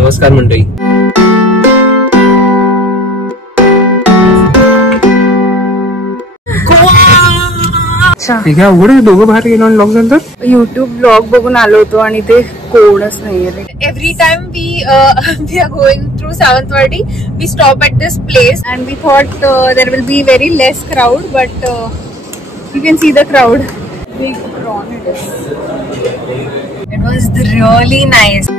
नमस्कार मंडळी. ठीक आहे, अवघड आहे. दोघं बाहेर गेलो आणि लॉक झालं तर युट्यूब ब्लॉग बघून आलो होतो आणि ते कोणच नाहीये. Every time we are going through Sawantwadi, we stop at this place and we thought there will be very less crowd, but you can see the crowd. Big prawn it is. It was really nice.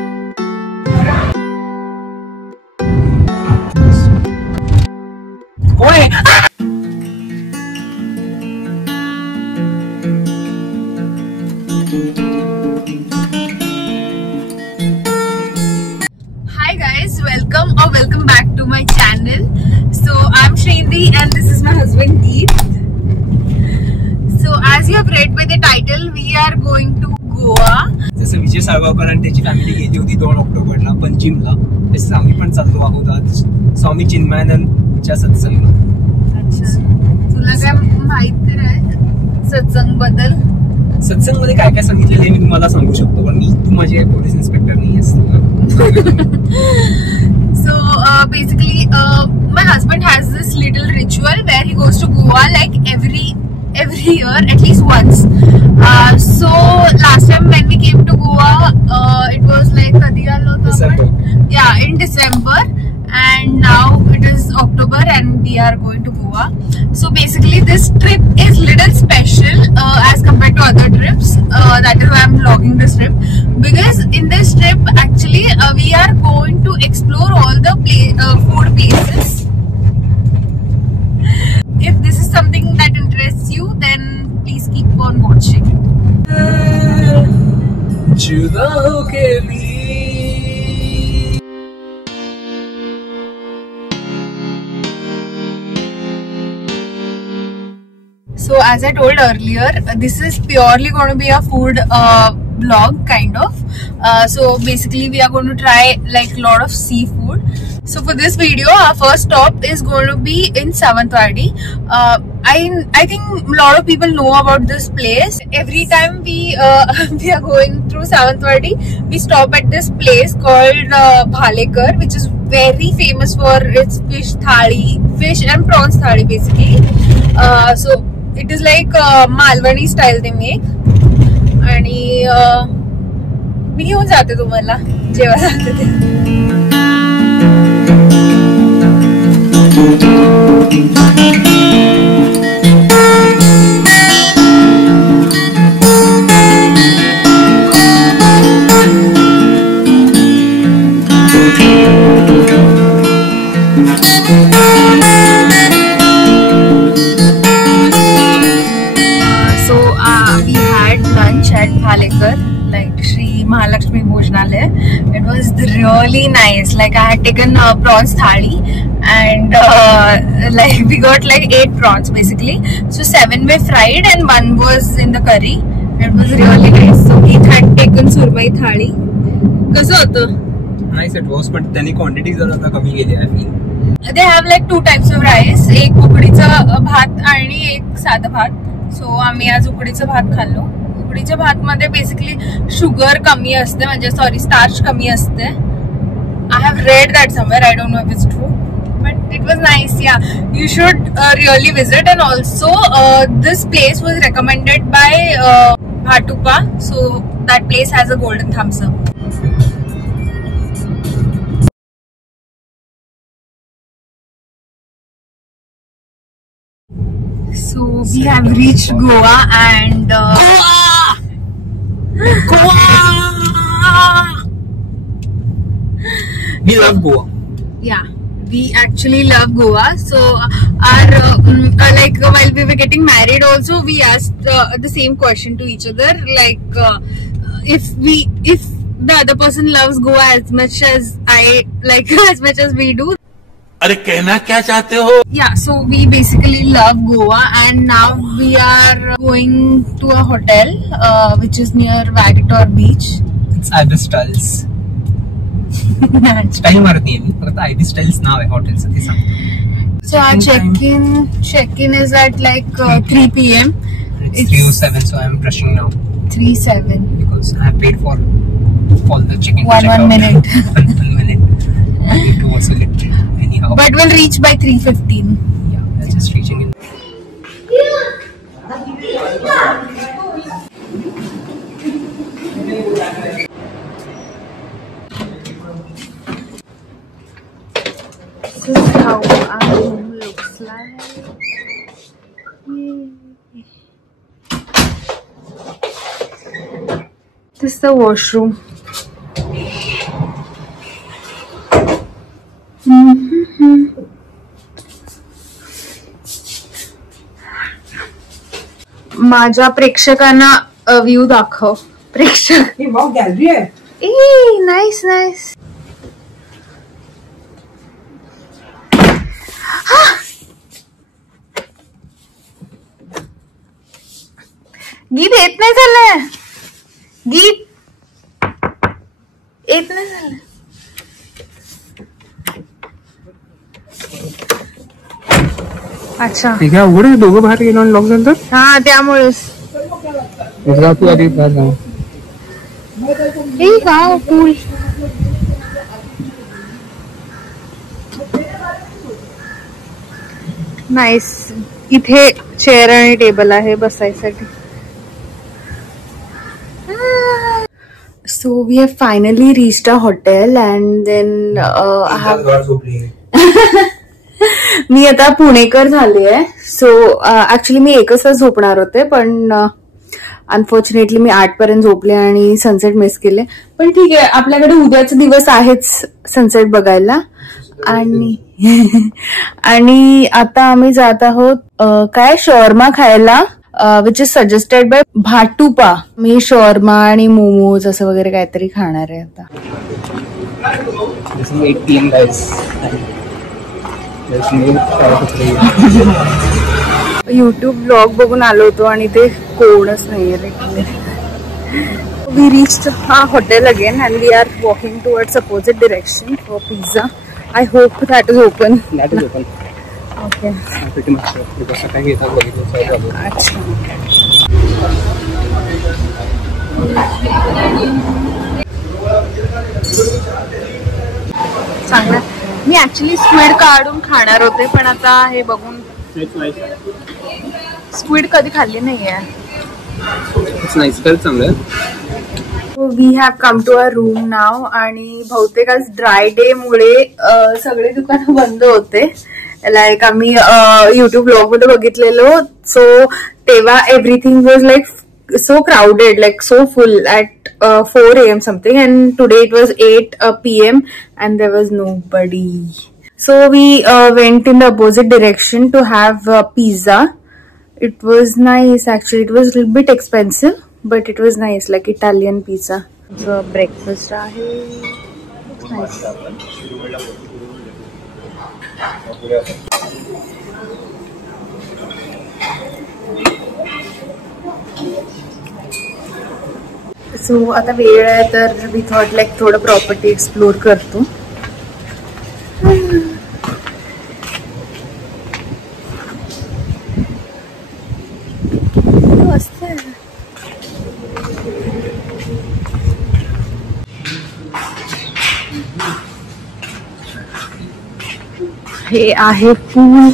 Hi guys, welcome back to my channel. So I'm Shrindi and this is my husband Deep. So as you have read by the title, we are going to Goa. जसं विजय साळगावकर आणि त्याची family गेली होती 2 ऑक्टोबरला पंचिमला, तसंच आम्ही पण चाललो आहोत आज स्वामी चिन्मयानंदच्या सत्संगला. अच्छा, तुला काय माहित तर आहे सत्संग बद्दल? सत्संग मध्ये काय काय सांगितलेलं मी तुम्हाला सांगू शकतो, पण तू माझे पोलीस इन्स्पेक्टर नाही आहेस. So basically my husband has this little ritual where he goes to Goa like every year at least once. So last time when we came to Goa, it was like December. Yeah, in December, and now it is October and we are going to Goa. So basically this trip is little special as compared to other trips. That is why I'm vlogging this trip, because in this trip actually we are going to explore all the food places. If this is something that interests you, then please keep on watching. जुदा होके भी So as I told earlier, this is purely going to be a food vlog kind of. So basically we are going to try like a lot of seafood. So for this video, our first stop is going to be in Sawantwadi. I think a lot of people know about this place. Every time we are going through Sawantwadi, we stop at this place called Bhalekar, which is very famous for its fish and prawns thali basically. So it is like Malwani style they make. आणि मी घेऊन जाते तुम्हाला जेव्हा जाते ते. We had lunch at Bhalekar, like Shri Mahalakshmi Bhojanalaya. It was really nice. Like I had taken prawns thali, and like we got like 8 prawns basically. So 7 were fried and 1 was in the curry. It was really nice. So we had taken surbai thali. कसं होतं? Nice it was, but त्यांनी quantity जरा कमी केली आहे मी. They have like 2 types of rice. एक उकडीचा भात आणि एक साधा भात. सो आम्ही आज उकडीचं भात खाल्लो. उकडीच्या भात मध्ये बेसिकली शुगर कमी असते, म्हणजे सॉरी स्टार्च कमी असते. I have read that somewhere, I don't know if it's true, but it was nice. Yeah, you should really visit. And also this place was recommended by Bhatupa, so that place has a golden thumbs up. So we have reached Goa and Goa! We love Goa. Yeah, we actually love Goa. So our like while we were getting married also, we asked the same question to each other, like if the other person loves Goa as much as I like as much as we do. अरे कहना क्या चाहते हो? Yeah, so we basically love Goa, and now we are going to a hotel which is near Vagator Beach. It's Ibis Styles. Style मारत नाही मी, फक्त Ibis Styles नाव आहे हॉटेलचं ते सांगतो. So our check-in is at like 3 p.m. It's 3:07, so I'm rushing now. 3:07 because I have paid for all the chicken. One minute. 1 minute. reach by 3:15. Yeah, we're just reaching in. This is how our room looks like. Yay. This is the washroom. माझ्या प्रेक्षकांना view दाखव. प्रेक्षक gallery आहे. Nice nice. गीत येत नाही झालंय. गीत येत नाही झालं. अच्छा ठीक आहे. उघड दोघं बाहेर गेलो आणि लॉक झालं तर. हा त्यामुळेच. तू आधी बाहेर जा. हे का पूल. नाईस. इथे चेअर आणि टेबल आहे बसायसाठी. So we have finally reached a hotel and then मी आता पुणेकर झाली आहे. सो ऍक्च्युली मी एकच तास झोपणार होते पण अनफॉर्च्युनेटली मी 8 पर्यंत झोपले आणि सनसेट मिस केले. पण ठीक आहे, आपल्याकडे उद्याचा दिवस आहेच सनसेट बघायला. आणि आता आम्ही जात आहोत काय शॉर्मा खायला, विच इज सजेस्टेड बाय भाटुपा. मी शॉर्मा आणि मोमोज असं वगैरे काहीतरी खाणार आहे आता. युट्यूब ब्लॉग बघून आलो होतो आणि ते कोणच नाहीये. We reached hotel again and we are walking towards opposite direction for pizza. I hope that is open. That is open. Okay. Pretty much sure. Because I get out of the अच्छा. चांगलं. मी actually squid काढून खाणार होते पण आता हे बघून squid कधी खाल्ली नाहीये. It's nice. खरंच चांगलं आहे. We have come to our room now आणि बहुतेक आज ड्राय डे मुळे सगळे दुकानं बंद होते. लाईक आम्ही युट्यूब ब्लॉग मध्ये बघितलेलो. सो तेव्हा everything was like so crowded, like so full at 4 AM something and today it was 8 PM and there was nobody. So we went in the opposite direction to have pizza. It was nice actually. It was little bit expensive but it was nice, like Italian pizza. So breakfast आहे. Nice. So आता वेळ आहे तर we thought like थोडं property explore करतो. मस्त आहे. हे आहे पूल.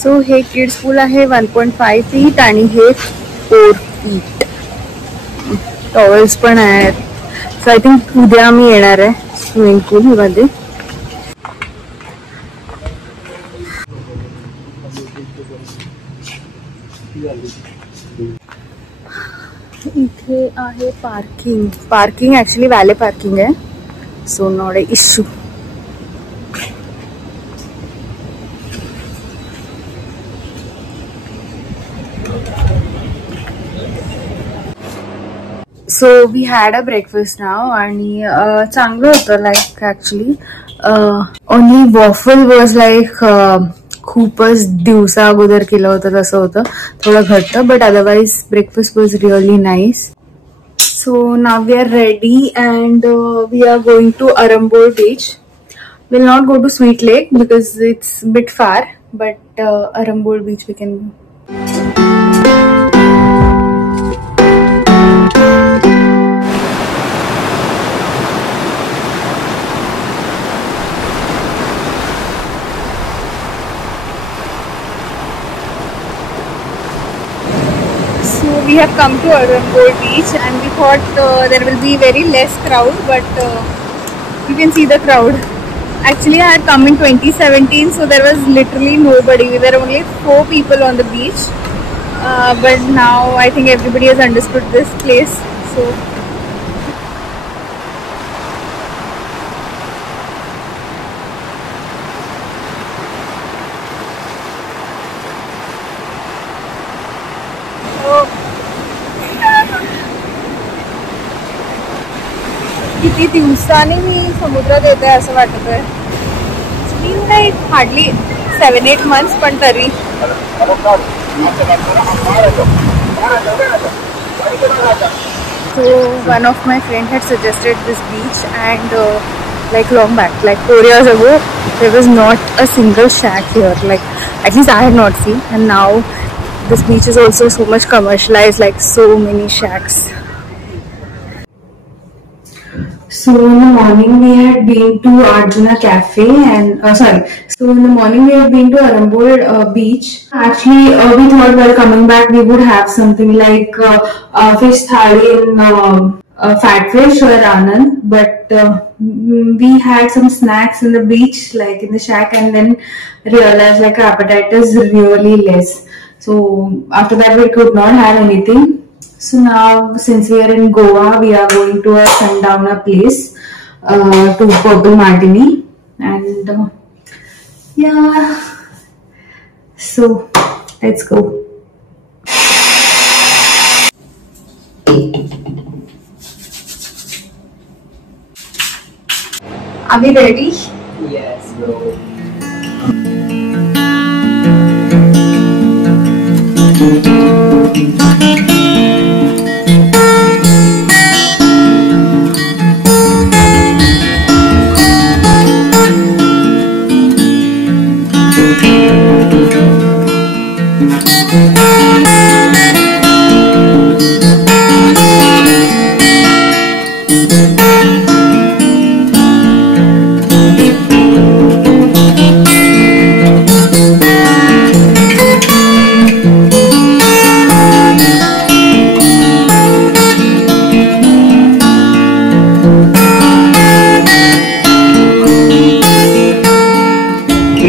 सो हे किड्स पूल आहे 1.5 feet आणि हे 4 feet. टॉवेल्स पण आहेत. सो आय थिंक उद्या मी येणार आहे स्विमिंग पूल मध्ये. इथे आहे parking. Parking actually valet parking आहे. So not a issue. So we had a breakfast now आणि चांगलं होतं. Like actually only waffle was like खूपच दिवसा अगोदर केलं होतं तसं होतं, थोडं घट्ट. But otherwise breakfast was really nice. So now we are ready and we are going to Arambol beach. Will not go to sweet lake because it's bit far, but Arambol beach we can go. we have come to Arambol beach and we thought there will be very less crowd, but you can see the crowd. Actually, I had come in 2017, so there was literally nobody. We were only 4 people on the beach, but now I think everybody has understood this place. So किती दिवसांनी मी समुद्रात येते असं वाटत आहे. Like hardly 7-8 months, पण तरी. So one of my friend had suggested this beach, and like long back, like 4 years ago, there was not a single shack here. Like at least I had not seen, and now this beach is also so much commercialized, like so many shacks. So in the morning we had been to Arjuna Cafe and So in the morning we had been to Arambol beach. Actually, we thought while coming back we would have something like fish thali in Fat Fish or Anand, but we had some snacks in the beach, like in the shack, and then realized like our appetite is really less. So after that we could not have anything. So now, since we are in Goa, we are going to a sundowner place, to Purple Martini, and yeah, so let's go. Are we ready? Yes, bro.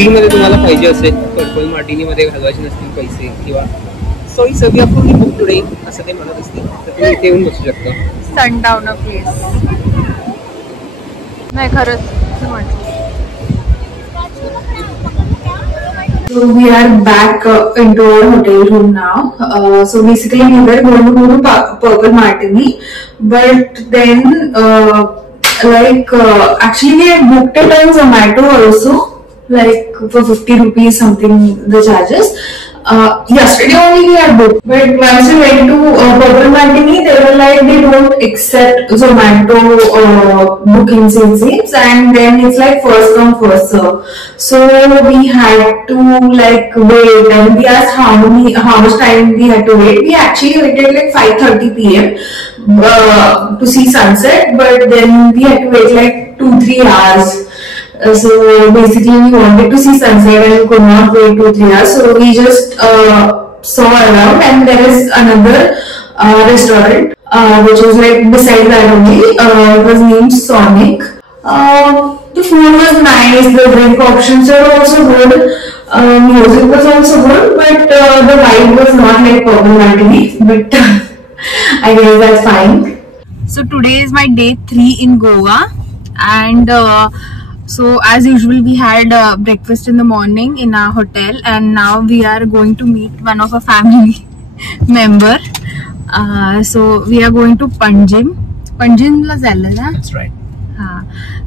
मध्ये तुम्हाला पाहिजे असेल purple Martini मध्ये घालवायचे नसतील पैसे किंवा sorry सगळी आपण बुक टुडे असं ते म्हणत असतील तर तुम्ही इथे येऊन बसू शकता. सनडाउनर प्लेस नाही खरंच म्हटलं. So we are back into our hotel room now. So basically we were going to go to Purple Martini, but then actually we had booked it on Zomato also, like for 50 rupees something the charges. Yesterday only we had booked, but once we went to Purple Martini, they were like they don't accept Zomato bookings in seats, and then it's like first come first serve. So we had to like wait, and we asked how much time we had to wait. We actually waited like 5:30 p.m. To see sunset, but then we had to wait like 2-3 hours. So basically we wanted to see sunset and could not wait 2-3 hours. So we just saw around, and there is another restaurant which was like beside that only. It was named Sonic. The food was nice, the drink options were also good, music was also good, but the vibe was not like Purple Martini, but I guess that's fine. So today is my day 3 in Goa, and so as usual we had breakfast in the morning in our hotel, and now we are going to meet one of our family member. So we are going to Panjim la जायला ना. That's right.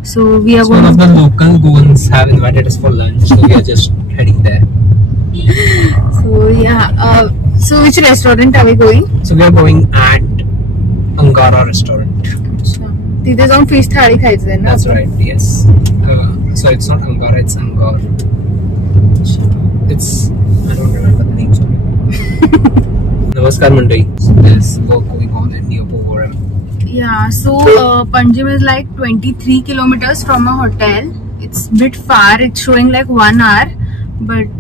So we are going. One of the local Goans have invited us for lunch, so we are just heading there. So yeah. So which restaurant are we going? So we are going at Angara restaurant. तिथे जाऊन fish थाळी खायचं आहे ना. That's right. Yes. So it's not Angara, it's Angar. It's I don't remember the name. Sorry. Namaskar Mandai. There's work going on at Neo Povoram. Yeah. So Panjim is like 23 kilometers from our hotel. It's a bit far. It's showing like 1 hour, but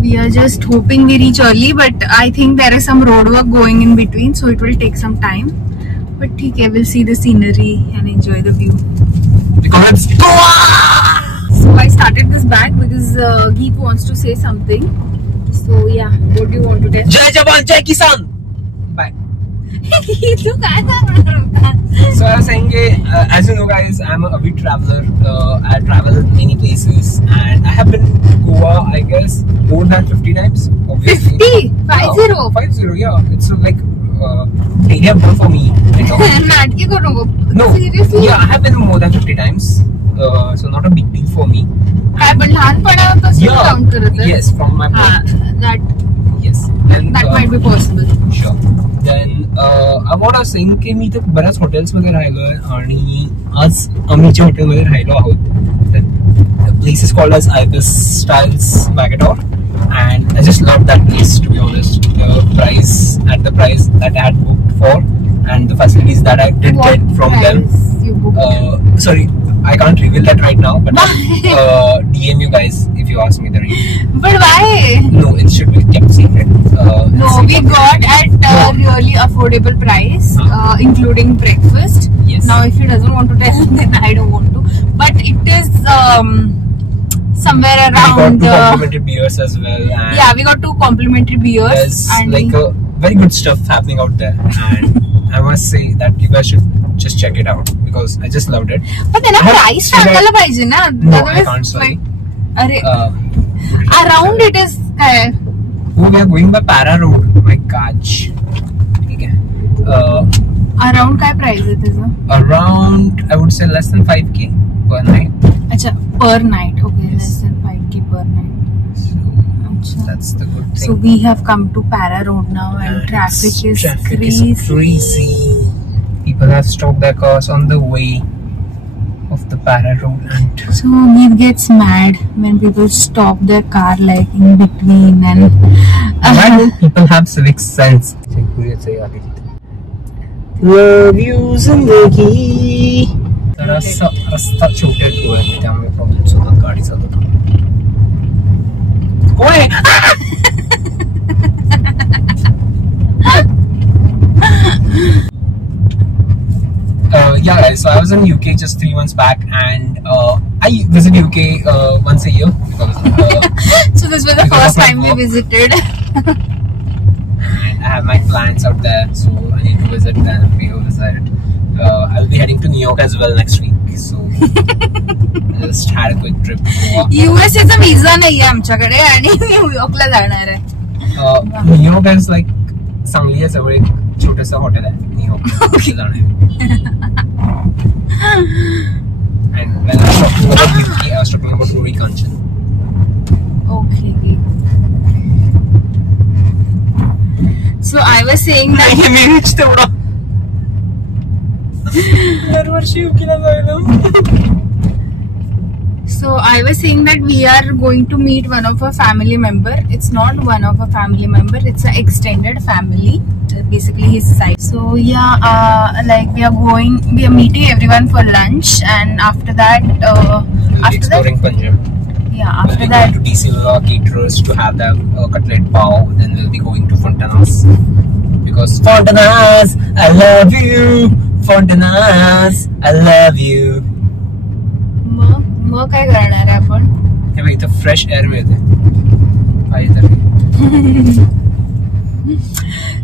We are just hoping we reach early, but I think there is some road work going in between, so it will take some time. But okay, we'll see the scenery and enjoy the view. Because So I started this bag because Geet wants to say something. So yeah, what do you want to tell? Jai Jawan, Jai Kisan. Bye. तू काय सांगणार होता? So I was saying, as you know, guys, I'm a avid traveler. I travel many places, and I have been to Goa, I guess, more than 50 times. Obviously. 50? 50? 50, yeah. It's like area one for me. Like, नाटकी करू नको. no, Seriously? yeah, I have been more than 50 times. So not a big deal for me. काय पण लहानपणापासून Yeah. Count करत आहे? Yes, from my हा, that yes. And might be possible. Sure. Then I was saying की मी तर बऱ्याच hotels मध्ये राहिलोय आणि आज आम्ही ज्या हॉटेल मध्ये राहिलो आहोत, the place is called as Ibis Styles Bangalore, and I just love that place, to be honest. The price that I had booked for, and the facilities that I did What get from them. price you booked? Sorry, I can't reveal that right now, but DM you guys if you ask me the rate. But why? No, it should be kept secret. No, we got at a really affordable price, including breakfast. Yes. Now, if he doesn't want to tell, then I don't want to. But it is somewhere We got around. two complimentary beers as well. And Yeah, we got 2 complimentary beers. there's And like a very good stuff happening out there, and I must say that you guys should just check it out because I just loved it. but then I have price tried- सांगायला पाहिजे ना. No, I Otherwise, can't. Sorry. अरे around it is काय? Oh, we are going by Para Road. My gosh. Okay. Around काय price आहे त्याचं? Around, I would say less than 5K per night. अच्छा, per night. Okay, less than 5K per night. So that's the good thing. So we have come to Para Road now, and traffic is crazy. crazy. People have stopped their cars on the way of the Para Road, and So he gets mad when people stop their car like in between, and why don't people have civic sense? Love you, zindagi. रस्ता छोटे to आहे त्यामुळे problems होतात गाडी चालवताना. ओए yeah guys, so I was in UK just 3 months back, and I visit UK once a year because so this was the Because first of my time we work. visited. and I have my clients out there, so I need to visit them. We will visit. I'll be heading to New York as well next week, so I just had a quick trip to Goa. USA चा विजा नाहीये आमच्याकडे आणि न्यूयॉर्कला जाणार आहे. New York is like Sangli जवळ एक छोटंसं hotel आहे न्यूयॉर्क जाणार. And when I was talking about UK, I was talking about Rory Kanchan. Okay. So I was saying that me reach तेवढा दरवर्षी UKला जायला. So I was saying that we are going to meet one of our family member. It's not one of our family member. It's an extended family, basically his side. So yeah, like we are meeting everyone for lunch, and after that, We'll be exploring Punjab. yeah, We'll after be that, going to DC Villa Caterers to have their cutlet pav. Then we'll be going to Fontana's because Fontana's, I love you. Fontana's, I love you. मग काय करणार आहे आपण? हे बघ इथं fresh air मिळते. इधर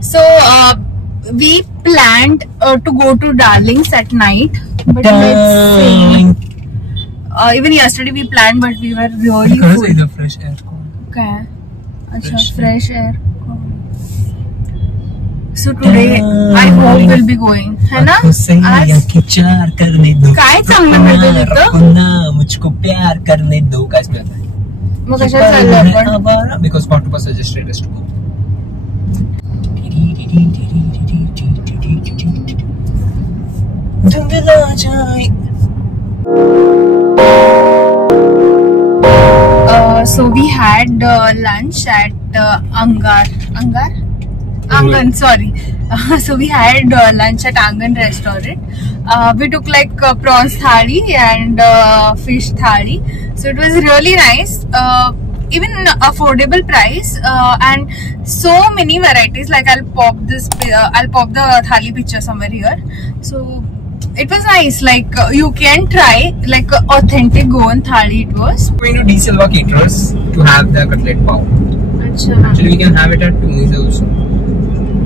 So we planned to go to Darlings at night, but let's see. Even yesterday we planned, but we were really खरंच full. इथं फ्रेश एअर. काय? अच्छा, Fresh fresh air. So today I hope we'll be going. है ना? आज चार करने दो. काय चांगलं मिळतं तिथं? मुझको प्यार करने दो. कायच मिळत नाही. मग कशाला चाललो आपण? Because Papa suggested us to go. So we had lunch at Angan, sorry. So we had lunch at Angan restaurant. We took like prawns thali and fish thali. So it was really nice. even affordable price, and so many varieties. Like I'll pop the thali picture somewhere here. So it was nice. Like you can try like authentic Goan thali. It was Going to D Silva Caterers to have the cutlet pav. Actually, we can have it at Tony's also.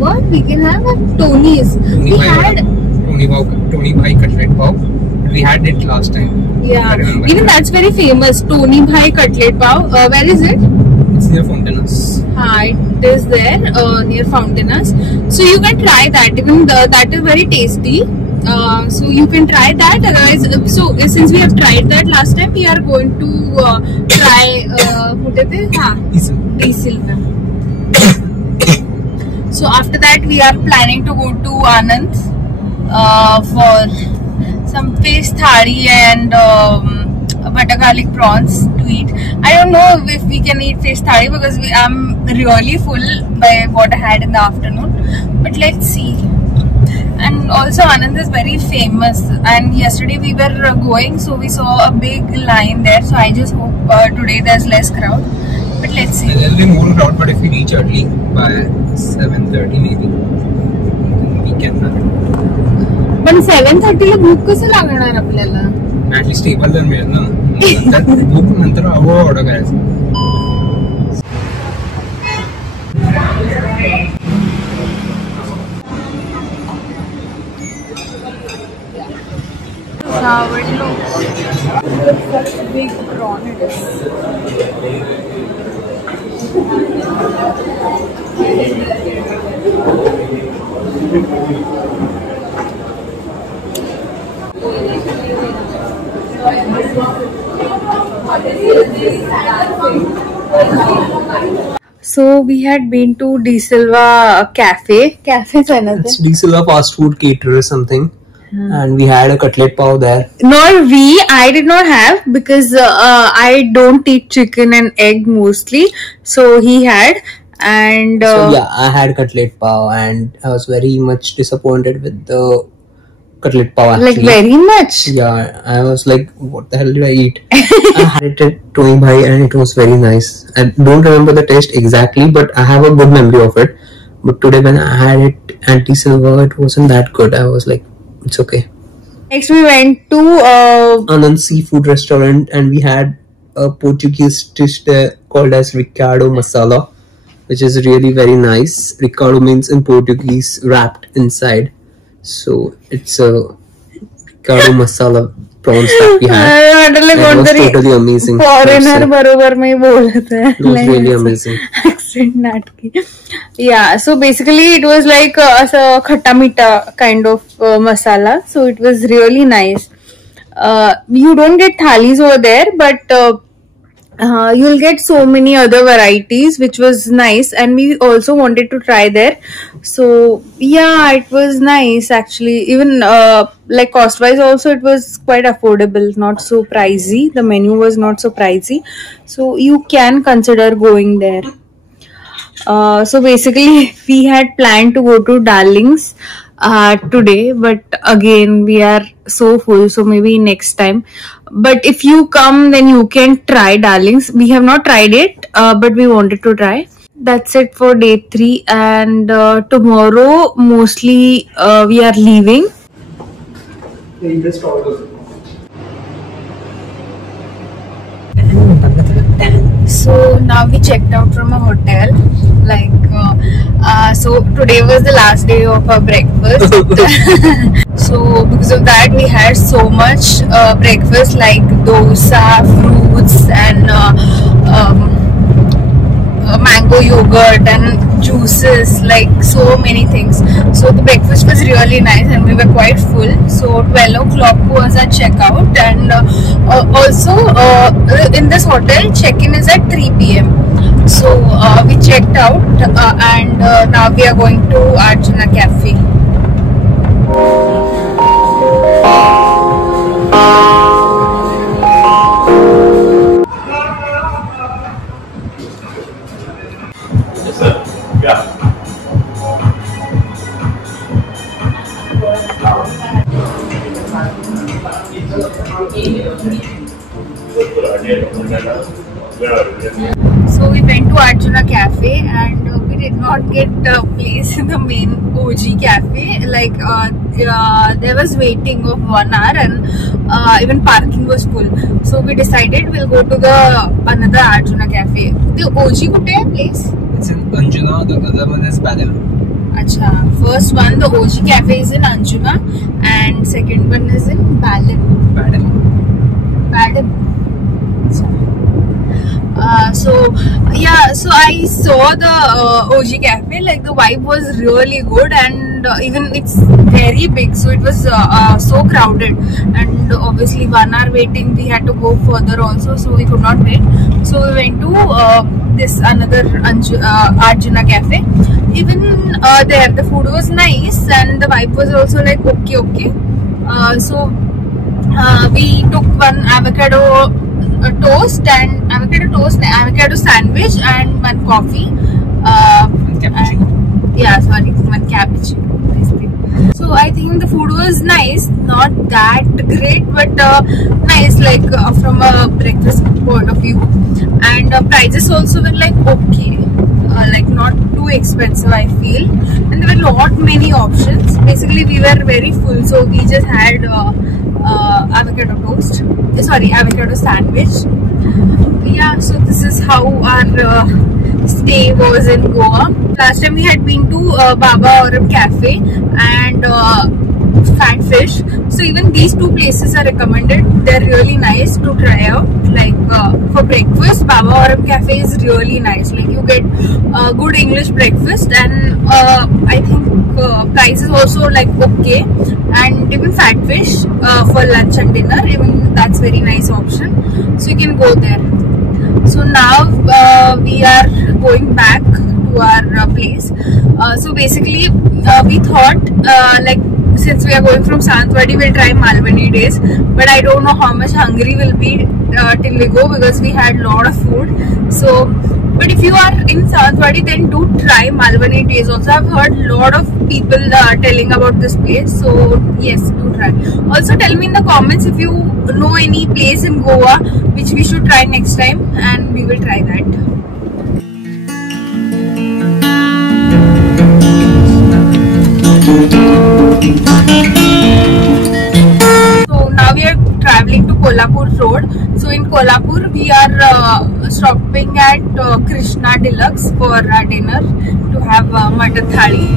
What we can have at Tony's? Tony Bhai cutlet pav. We had it last time. Yeah, even that's very famous. Tony Bhai cutlet pav. Where is it? It's near Fontanas. It is there near Fountainers. So you can try that. Even that is very tasty. So you can try that. Otherwise, so since we have tried that last time, we are going to try D Silva. So after that, we are planning to go to Anand for some fish thali and butter garlic prawns to eat. I don't know if we can eat fish thali because I'm really full by what I had in the afternoon. But let's see. And also Anand is very famous. And yesterday we were going, so we saw a big line there. So I just hope today there's less crowd. But let's see. There'll be more crowd, but if we reach early by 7:30 maybe, we can have it. पण 7:30 ला भूक कसं लागणार आपल्याला? At least table तर मिळेल ना. भूक नंतर ऑर्डर करायचं. Such a big prawn it is. So we had been to D Silva Cafe. Cafe is another. It's D Silva fast food caterer or something. And we had a cutlet pav there. I did not have because I don't eat chicken and egg mostly. So he had, and So yeah, I had cutlet pav and I was very much disappointed with the cutlet pav actually. like very much. Yeah, I was like, what the hell did I eat? I had it at Tony Bhai and it was very nice. I don't remember the taste exactly, but I have a good memory of it. But today when I had it at D Silva, it wasn't that good. I was like, it's okay. Next we went to Anand Seafood Restaurant and we had a Portuguese dish there called as Ricado Masala, which is really very nice. Ricado means in Portuguese wrapped inside. So it's a Ricado Masala prawns that we had. It was totally amazing. Foreigner बरोबर में बोलत है. It was really amazing. Accent नाटकी. Yeah, so basically it was like a khata meeta kind of masala. So it was really nice. You don't get thalis over there, but you'll get so many other varieties, which was nice, and we also wanted to try there. So yeah, it was nice actually. Even like cost wise also it was quite affordable, not so pricey. The menu was not so pricey, so you can consider going there. So basically we had planned to go to Darlings today, but again we are so full, so maybe next time. But if you come, then you can try Darlings. We have not tried it, but we wanted to try. That's it for day 3, and tomorrow mostly we are leaving. So now we checked out from a hotel. Like, so today was the last day of our breakfast. So because of that, we had so much breakfast, like dosa, fruits, and mango yogurt and juices, like so many things. So the breakfast was really nice and we were quite full. So 12 o'clock was our checkout, and also in this hotel check-in is at 3 p.m. So we checked out and now we are going to Archana Cafe. So we went to Arjuna Cafe and we did not get a place in the main OG cafe. Like there was waiting of 1 hour and even parking was full. So we decided we'll go to the another Arjuna Cafe. The OG kutte hai place? It's in Anjuna. The other one is Badam. Acha, first one the OG Cafe is in Anjuna and second one is in Badam. So I saw the OG Cafe. Like the vibe was really good and even it's very big, so it was so crowded and obviously 1 hour waiting. We had to go further also, so we could not wait. So we went to this another Arjuna Cafe. Even there the food was nice and the vibe was also like okay. So we took one avocado toast and avocado sandwich and one coffee. Cappuccino. One cappuccino. So I think the food was nice, not that great, but nice, like from a breakfast point of view. And prices also were like okay, like not too expensive I feel. And there were many options. Basically we were very full, so we just had avocado sandwich. Yeah, so this is how our stay was in Goa. Last time we had been to Baba Aurab Cafe and Fat Fish. So even these two places are recommended. They're really nice to try out. Like for breakfast, Baba Aurab Cafe is really nice. Like you get good English breakfast and I think price is also like okay. And even Fat Fish for lunch and dinner, even that's very nice option. So you can go there. So now we are going back to our place. So basically we thought like since we are going from Sawantwadi, we'll try Malwani days, but I don't know how much hungry we'll be till we go because we had lot of food. So but if you are in Sawantwadi, then do try Malwani days also. I've heard lot of people telling about this place, so yes, do try. Also tell me in the comments if you know any place in Goa which we should try next time, and we will try that. So now we are traveling to Kolhapur Road. So in Kolhapur we are stopping at Krishna Deluxe for our dinner to have mutton thali.